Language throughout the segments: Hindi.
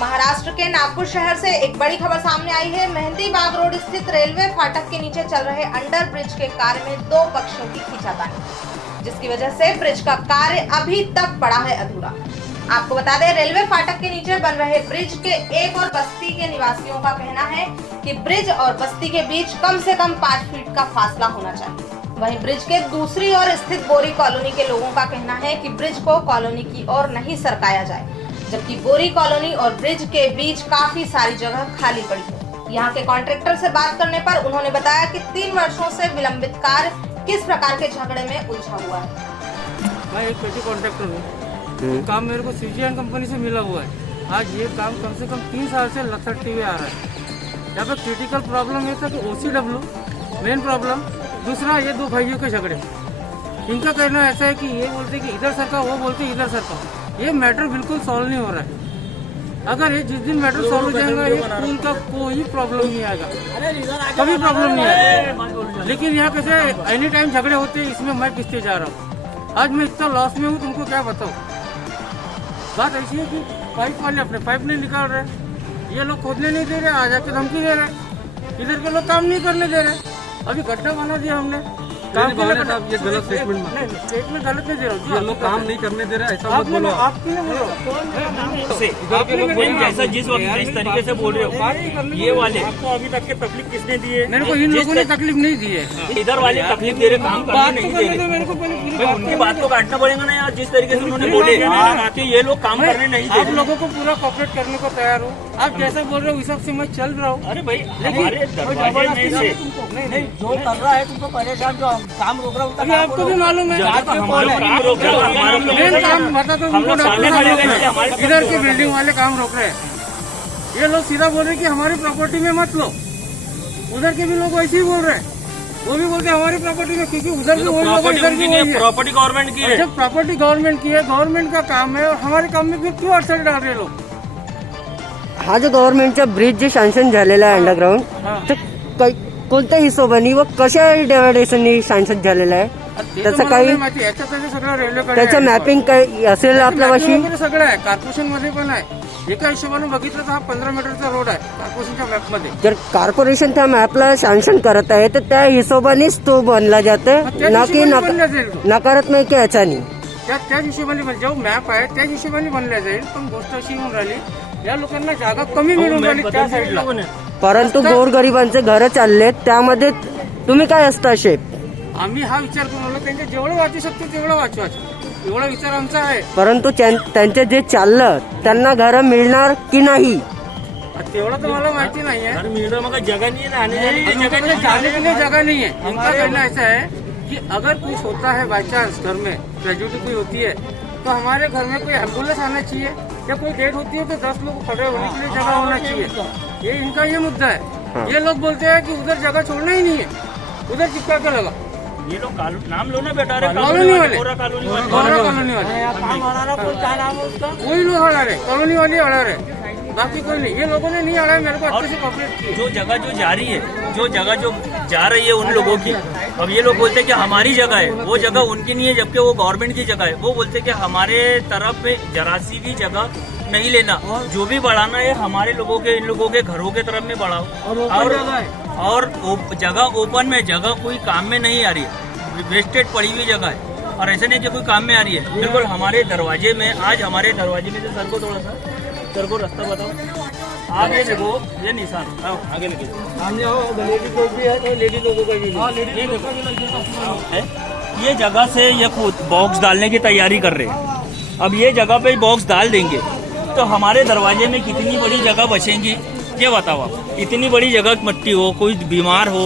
महाराष्ट्र के नागपुर शहर से एक बड़ी खबर सामने आई है। मेहंदी बाग रोड स्थित रेलवे फाटक के नीचे चल रहे अंडर ब्रिज के कार्य में दो पक्षों की खींचातानी, जिसकी वजह से ब्रिज का कार्य अभी तक पड़ा है अधूरा। आपको बता दें, रेलवे फाटक के नीचे बन रहे ब्रिज के एक और बस्ती के निवासियों का कहना है कि ब्रिज और बस्ती के बीच कम से कम 5 फीट का फासला होना चाहिए। वहीं ब्रिज के दूसरी ओर स्थित बोरी कॉलोनी के लोगों का कहना है कि ब्रिज को कॉलोनी की ओर नहीं सरकाया जाए, जबकि बोरी कॉलोनी और ब्रिज के बीच काफी सारी जगह खाली पड़ी है। यहाँ के कॉन्ट्रैक्टर से बात करने पर उन्होंने बताया कि 3 वर्षों से विलंबित कार्य किस प्रकार के झगड़े में उलझा हुआ है। मैं एक पेटी कॉन्ट्रैक्टर हूँ, काम मेरे को सीजीएन कंपनी से मिला हुआ है। आज ये काम कम से कम 3 साल से लसटते हुए आ रहा है। यहाँ पर क्रिटिकल प्रॉब्लम ये था कि OCW मेन प्रॉब्लम, दूसरा ये दो भाइयों के झगड़े। इनका कहना ऐसा है कि ये बोलते कि इधर सरका, वो बोलते इधर सरका। ये मैटर बिल्कुल सॉल्व नहीं हो रहा है। अगर ये जिस दिन मैटर सॉल्व हो जाएगा, ये स्कूल का कोई प्रॉब्लम नहीं आएगा, कभी प्रॉब्लम नहीं आएगा। लेकिन यहाँ कैसे एनी टाइम झगड़े होते हैं, इसमें मैं पिसते जा रहा हूँ। आज मैं इतना लॉस में हूँ, तुमको क्या बताऊँ। बात ऐसी है कि पाइप वाले अपने पाइप नहीं निकाल रहे, ये लोग खोदने नहीं दे रहे, आ जाके धमकी दे रहे। इधर के लोग काम नहीं करने दे रहे। अभी गड्ढा बना दिया हमने, काम के लिए ये गलत स्टेटमेंट गलत नहीं दे रहा हूँ। ये लोग काम नहीं करने दे रहे, ऐसा मत बोलो। आप क्यों बोलो? जैसा जिस तरीके से बोल रहे हो, ये वाले आपको अभी तक के तकलीफ किसने दी है? मेरे को इन लोगों ने तकलीफ नहीं दी है। इधर वाले तकलीफ दे रहे, काम करने नहीं दे रहे। उनकी बात को काटना पड़ेगा ना यार, जिस तरीके से उन्होंने बोले कि ये लोग काम करने नहीं दे रहे। आप लोगों को पूरा कॉपरेट करने को तैयार हो। आप जैसा बोल रहे हो उस हिसाब से मैं चल रहा हूँ। अरे भाई, हमारे दरवाजे में से नहीं जो कर रहा है तुमको परेशान, जो काम रोक रहा है अभी आपको भी मालूम है। हमारा काम रोक रहे हो। मेन काम बता दो उनको, इधर के बिल्डिंग वाले काम रोक रहे हैं। ये लोग सीधा बोल रहे कि हमारी प्रॉपर्टी में मत लो। उधर के भी लोग ऐसे ही बोल रहे हैं, वो भी बोलते हैं हमारी प्रॉपर्टी में, क्योंकि उधर भी वही लोग, इधर भी वही है। प्रॉपर्टी गवर्नमेंट की है। जब प्रॉपर्टी गवर्नमेंट की है, गवर्नमेंट का काम है, और हमारे काम में फिर क्यों अडचण डाल रहे लोग। हा जो गव्हर्नमेंटचा ब्रिज जे सँक्शन झालेला आहे अंडरग्राउंड, तर कोणत्या हिशोबाने व कशा डिवायडेशननी सँक्शन झालेलं आहे, त्याचं काही त्याचं मॅपिंग काही असेल आपल्यापाशी? सगळं आहे, कॉर्पोरेशन मध्ये पण आहे। एका हिशोबाने बघितलं तर हा 15 मीटरचा रोड आहे कॉर्पोरेशनच्या मॅप मध्ये। जर कॉर्पोरेशन त्या मॅपला सँक्शन करत आहे तर त्या हिशोबानेच तो बनला जाते, ना की नकारात्मक याच्यानी। त्याच हिशोबाने जो मॅप आहे त्याच हिशोबाने बनला जाईल। पण गोष्ट अशी होऊन राहिली, या लोकांना जागा कमी मिळून राहिली त्या साईडला, परंतु गोरगरिबांचे घर चाललेत, त्यामध्ये तुम्ही काय असता शेप? आम्ही हा विचार करून त्यांचे जेवढं वाचू शकतो तेवढं वाचवायचं, एवढा विचार आमचा आहे। परंतु त्यांचे जे चाललं त्यांना घर मिळणार की नाही तेवढं तर मला माहिती नाही है। मग जगह नहीं है, आने जाने की जाने के लिए जगह नहीं है। इनका कहना ऐसा है कि अगर कुछ होता है बाई चांस घर में ट्रेजेडी कोई होती है, तो हमारे घर में कोई एम्बुलेंस आना चाहिए, या कोई डेथ होती है तो 10 लोग खड़े होने के लिए जगह होना चाहिए। ये इनका ये मुद्दा है। ये लोग बोलते हैं कि उधर जगह छोड़ना ही नहीं है, उधर चिपका के लगा। ये लोग नाम लो ना बेटा, कॉलोनी वाले, कॉलोनी वाले वही लोग अड़ा रहे, कॉलोनी वाले अड़ा रहे, बाकी कोई नहीं। ये लोगों ने नहीं अड़ा, मेरे को अच्छे से कॉपरेट किया। जो जगह जो जा रही है, जो जगह जो जा रही है उन लोगों की, अब ये लोग बोलते हैं कि हमारी जगह है, वो जगह उनकी नहीं है, जबकि वो गवर्नमेंट की जगह है। वो बोलते हैं कि हमारे तरफ में जरा सी भी जगह नहीं लेना, जो भी बढ़ाना है हमारे लोगों के, इन लोगों के घरों के तरफ में बढ़ाओ। और जगह ओपन में, जगह कोई काम में नहीं आ रही है, वेस्टेड पड़ी हुई जगह है, और ऐसे नहीं कि कोई काम में आ रही है। बिल्कुल हमारे दरवाजे में, आज हमारे दरवाजे में से सर को थोड़ा सा, सर को रास्ता बताओ, आगे देखो ये निशान, आओ आगे लगे, लेडी लोग भी है तो लेडी लोगों का भी है। ये जगह से ये खुद बॉक्स डालने की तैयारी कर रहे हैं। अब ये जगह पे बॉक्स डाल देंगे तो हमारे दरवाजे में कितनी बड़ी जगह बचेंगी, ये बताओ आप। इतनी बड़ी जगह मट्टी हो, कोई बीमार हो,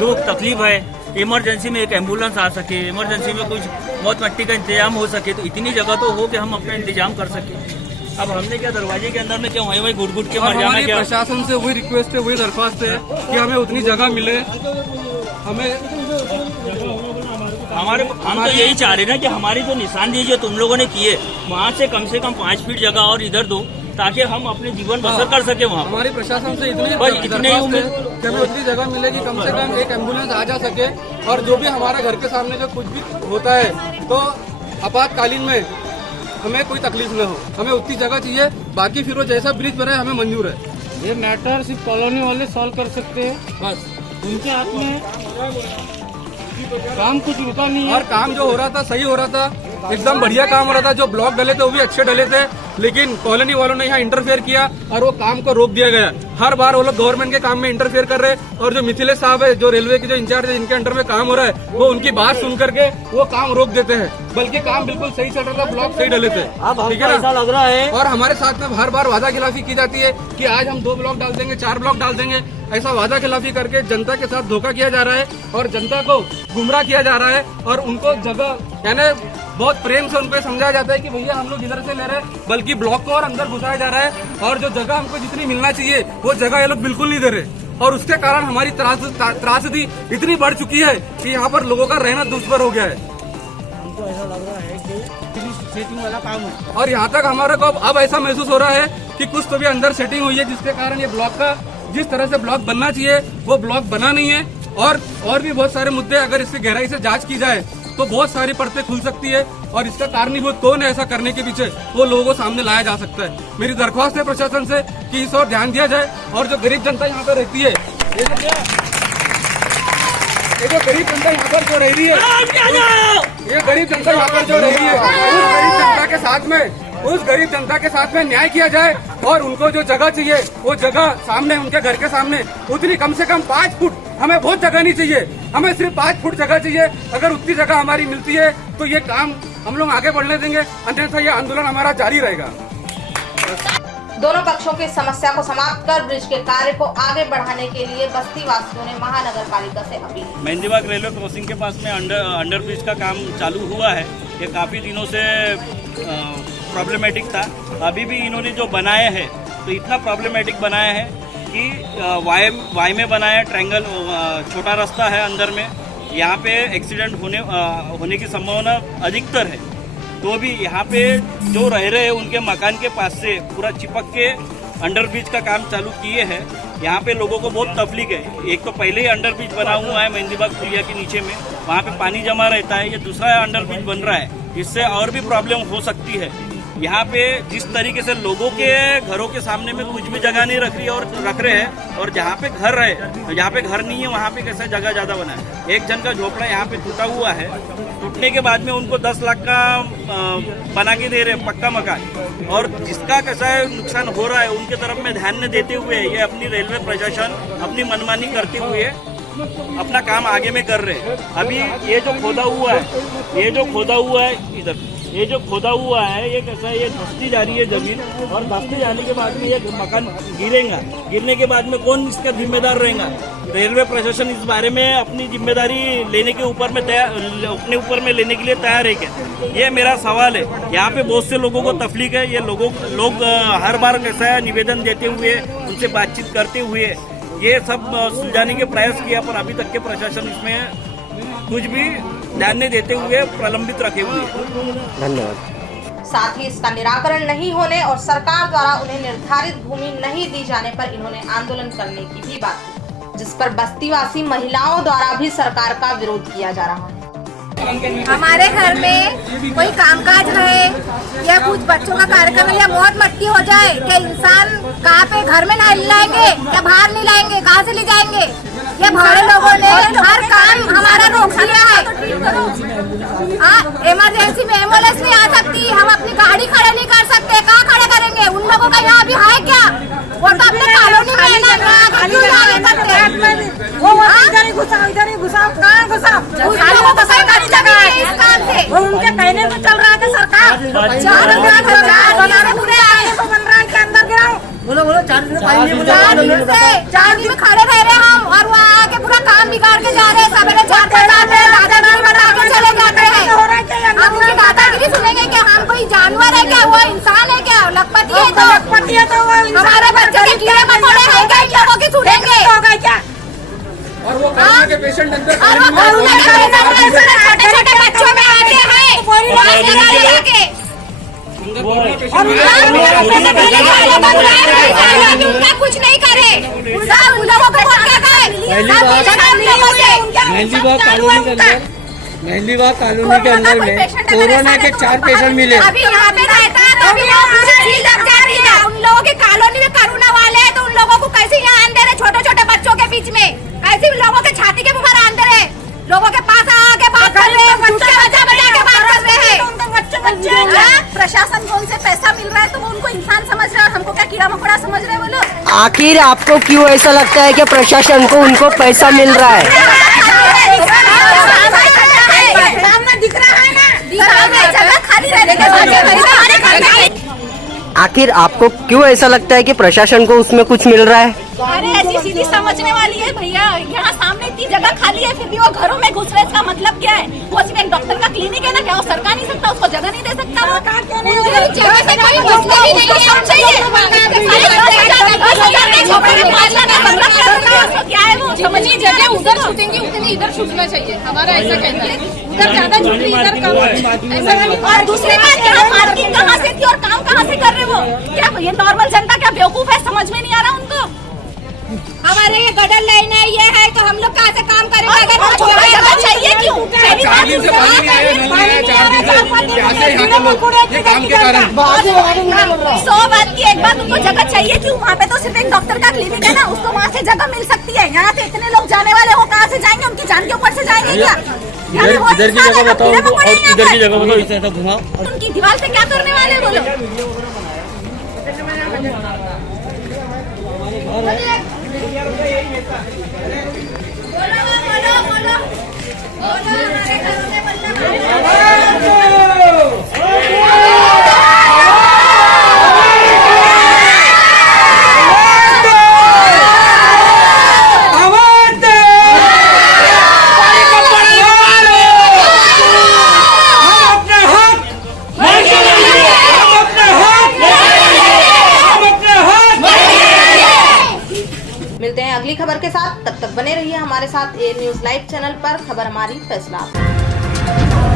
दुख तकलीफ है, इमरजेंसी में एक एम्बुलेंस आ सके, इमरजेंसी में कुछ बहुत मट्टी का इंतजाम हो सके, तो इतनी जगह तो हो कि हम अपना इंतजाम कर सके। अब हमने क्या दरवाजे के अंदर में क्या वही घुट घुट के मर जाना? क्या प्रशासन से वही रिक्वेस्ट है, वही दरख्वास्त है कि हमें उतनी जगह मिले। हम तो यही चाह रहे ना कि हमारी जो निशानदेही जो तुम लोगों ने किए, वहाँ से कम 5 फीट जगह और इधर दो, ताकि हम अपने जीवन बसर कर सके वहाँ। हमारी प्रशासन से इतनी ही उम्मीद कि हमें उतनी जगह मिलेगी, कम से कम एक एम्बुलेंस आ जा सके, और जो भी हमारे घर के सामने जो कुछ भी होता है तो आपातकालीन में हमें कोई तकलीफ न हो, हमें उतनी जगह चाहिए, बाकी फिर वो जैसा ब्रिज बनाए हमें मंजूर है। ये मैटर सिर्फ कॉलोनी वाले सॉल्व कर सकते हैं, बस उनके हाथ में है। काम कुछ रुका नहीं है और काम जो हो रहा था सही हो रहा था, एकदम बढ़िया काम हो रहा था। जो ब्लॉक डले थे वो भी अच्छे डले थे, लेकिन कॉलोनी वालों ने यहाँ इंटरफेयर किया और वो काम को रोक दिया गया। हर बार वो लोग गवर्नमेंट के काम में इंटरफेयर कर रहे हैं, और जो मिथिलेश साहब है, जो रेलवे के जो इंचार्ज है, इनके अंडर में काम हो रहा है, वो उनकी बात सुन करके वो काम रोक देते हैं, बल्कि काम बिल्कुल सही चल रहा था, ब्लॉक सही डले थे। ठीक है ना, लग रहा है। और हमारे साथ में हर बार वादा खिलाफी की जाती है कि आज हम 2 ब्लॉक डाल देंगे, 4 ब्लॉक डाल देंगे। ऐसा वादा खिलाफी करके जनता के साथ धोखा किया जा रहा है और जनता को गुमराह किया जा रहा है, और उनको जगह यानी बहुत प्रेम से उनको समझाया जाता है कि भैया हम लोग इधर से ले रहे हैं, बल्कि ब्लॉक को और अंदर घुसाया जा रहा है, और जो जगह हमको जितनी मिलना चाहिए वो जगह ये लोग बिल्कुल नहीं दे रहे, और उसके कारण हमारी त्रासदी इतनी बढ़ चुकी है कि यहाँ पर लोगों का रहना दुष्कर हो गया है। हमको ऐसा लग रहा है कि सेटिंग वाला काम है, और यहाँ तक हमारे को अब ऐसा महसूस हो रहा है कि कुछ तो भी अंदर सेटिंग हुई है, जिसके कारण ये ब्लॉक का जिस तरह से ब्लॉक बनना चाहिए वो ब्लॉक बना नहीं है। और भी बहुत सारे मुद्दे अगर इसकी गहराई से जांच की जाए तो बहुत सारी परतें खुल सकती है, और इसका कारणीभूत कौन है ऐसा करने के पीछे वो लोगों को सामने लाया जा सकता है। मेरी दरख्वास्त है प्रशासन से कि इस ओर ध्यान दिया जाए, और जो गरीब जनता यहाँ पर रहती है, ये जो गरीब जनता यहाँ पर जो रह रही है, ये गरीब जनता यहाँ पर जो रह रही है, उस गरीब जनता के साथ में न्याय किया जाए, और उनको जो जगह चाहिए वो जगह सामने, उनके घर के सामने उतनी कम से कम 5 फुट, हमें बहुत जगह नहीं चाहिए, हमें सिर्फ 5 फुट जगह चाहिए। अगर उतनी जगह हमारी मिलती है तो ये काम हम लोग आगे बढ़ने देंगे, अन्यथा ये आंदोलन हमारा जारी रहेगा। दोनों पक्षों की समस्या को समाप्त कर ब्रिज के कार्य को आगे बढ़ाने के लिए बस्ती वासियों ने महानगर पालिका से अपील। मेहंदीबाग रेलवे क्रॉसिंग के पास में अंडर ब्रिज का काम चालू हुआ है। ये काफ़ी दिनों से प्रॉब्लमेटिक था। अभी भी इन्होंने जो बनाया है तो इतना प्रॉब्लमेटिक बनाया है कि वाई में बनाया, ट्रायंगल, छोटा रास्ता है अंदर में, यहाँ पे एक्सीडेंट होने की संभावना अधिकतर है। तो भी यहाँ पे जो रह रहे हैं उनके मकान के पास से पूरा चिपक के अंडर ब्रिज का काम चालू किए हैं। यहाँ पे लोगों को बहुत तकलीफ है। एक तो पहले ही अंडर ब्रिज बना हुआ है मेहंदीबाग पुलिया के नीचे में, वहाँ पे पानी जमा रहता है। ये दूसरा अंडर ब्रिज बन रहा है, इससे और भी प्रॉब्लम हो सकती है। यहाँ पे जिस तरीके से लोगों के घरों के सामने में कुछ भी जगह नहीं रख रहे हैं, और जहाँ पे घर है, जहाँ पे घर नहीं है वहाँ पे कैसे जगह ज़्यादा बना है। एक जन का झोपड़ा यहाँ पे टूटा हुआ है, टूटने के बाद में उनको 10 लाख का बना के दे रहे पक्का मकान, और जिसका कैसा नुकसान हो रहा है उनके तरफ में ध्यान न देते हुए ये अपनी रेलवे प्रशासन अपनी मनमानी करते हुए अपना काम आगे में कर रहे हैं। अभी ये जो खोदा हुआ है इधर, ये जो खोदा हुआ है ये कैसा है, ये धंसती जा रही है जमीन, और धंसते जाने के बाद में ये मकान गिरेगा। गिरने के बाद में कौन इसका जिम्मेदार रहेगा? रेलवे प्रशासन इस बारे में अपनी जिम्मेदारी लेने के ऊपर में अपने ऊपर में लेने के लिए तैयार है क्या? ये मेरा सवाल है। यहाँ पे बहुत से लोगों को तकलीफ है। ये लोग हर बार कैसा है निवेदन देते हुए, उनसे बातचीत करते हुए ये सब सुलझाने के प्रयास किया, पर अभी तक के प्रशासन इसमें कुछ भी ध्यान नहीं देते हुए प्रलंबित रखे हुए। धन्यवाद। साथ ही इसका निराकरण नहीं होने और सरकार द्वारा उन्हें निर्धारित भूमि नहीं दी जाने पर इन्होंने आंदोलन करने की भी बात की, जिस पर बस्तीवासी महिलाओं द्वारा भी सरकार का विरोध किया जा रहा है। हमारे घर में कोई कामकाज है या कुछ बच्चों का कार्यक्रम है या मौत मटकी हो जाए, क्या इंसान कहाँ पे घर में ना लाएंगे या बाहर नहीं लाएंगे, कहाँ से ले जाएंगे? ये बड़े लोगों ने हर काम हमारा रोक दिया है। इमरजेंसी में एम्बुलेंस नहीं आ सकती, हम अपनी गाड़ी खड़े नहीं कर सकते, कहाँ खड़े करेंगे? उन लोगों का यहाँ अभी है क्या? वो तो अपने कॉलोनी में है ना, इधर ही घुसाओ, कहाँ घुसाओ? तो सरकारी जगह है, इस काम से वो उनके कहने पे चल रहा है कि सरकार 4 बनाने पूरे आए तो बन रहा है के अंदर गिराओ। बोलो 4 दिन में खड़े रह रहे हम, और वहाँ आके पूरा काम बिगाड़ के जा रहे हैं। सवेरे जाते दादागिरी बना के चले जाते हैं। हम उनकी दादागिरी सुनेंगे क्या? हम कोई जानवर है क्या? वो इंसान है क्या? लखपति है तो हमारे बच्चे के कीड़े मकोड़े हैं क्या? इन लोगों की सुनेंगे क्या? और वो कोरोना के पेशेंट अंदर छोटे बच्चों में आते हैं, उनका कुछ नहीं करे, मेहंदीबाग कॉलोनी के अंदर में कोरोना के 4 पेशेंट मिले। अभी यहाँ पे अभी वो पूरी झील लग जा रही है। उन लोगों की कॉलोनी में कोरोना वाले हैं तो उन लोगों को कैसे यहाँ अंदर है, छोटे छोटे बच्चों के बीच में कैसे उन लोगों के छाती के ऊपर अंदर है, लोगों के पास आके बात कर रहे हैं, बच्चा बजा के बात कर रहे हैं। प्रशासन को उनसे पैसा मिल रहा है तो वो उनको इंसान समझ रहा है, हमको क्या कीड़ा मकोड़ा समझ रहे हैं वो लोग। आखिर आपको क्यों ऐसा लगता है कि प्रशासन को उनको पैसा मिल रहा है? दिख रहा है ना, जगह खाली रहने के बाद आखिर आपको क्यों ऐसा लगता है कि प्रशासन को उसमें कुछ मिल रहा है? अरे ऐसी सीधी समझने वाली है भैया, यहाँ सामने इतनी जगह खाली है फिर भी वो घरों में घुस रहे, इसका मतलब क्या है? वो सिर्फ एक डॉक्टर का क्लिनिक है ना, क्या वो सरकार नहीं सकता, उसको जगह नहीं दे सकता? जगह से कोई मसला ही नहीं है, क्या है वो समझिए, जगह उधर छूटेंगे उतनी इधर छूटना चाहिए, हमारा ऐसा कहना है। उधर ज्यादा छूट रही, इधर कम, ऐसा। और दूसरी बात क्या, पार्किंग कहाँ से थी और काम कहाँ से कर रहे वो? क्या ये नॉर्मल जनता क्या बेवकूफ है, समझ में नहीं आ रहा उनको? हमारे ये गटर लाइन है, ये है तो हम लोग कहाँ से काम करेंगे? अगर वो छोटा जगह चाहिए क्यों? 4 दिन से पानी नहीं आया, नल नहीं आया, 4 दिन से यहाँ से यहाँ के लोग ये काम के कारण 100 बात की एक बात, उनको जगह चाहिए क्यों? वहाँ पे तो सिर्फ एक डॉक्टर का क्लिनिक है ना, उसको वहाँ से जगह मिल सकती है। यहाँ से इतने लोग जाने वाले हो, कहाँ से जाएंगे? उनकी जान के ऊपर से जाएंगे क्या? इधर की जगह बताओ और इधर की जगह बताओ, इसे ऐसा घुमा। उनकी दीवार से क्या करने वाले वो लोग? मिलते हैं अगली खबर के साथ, तब तक बने रहिए हमारे साथ ए न्यूज़ लाइव चैनल पर। खबर हमारी, फैसला आपका।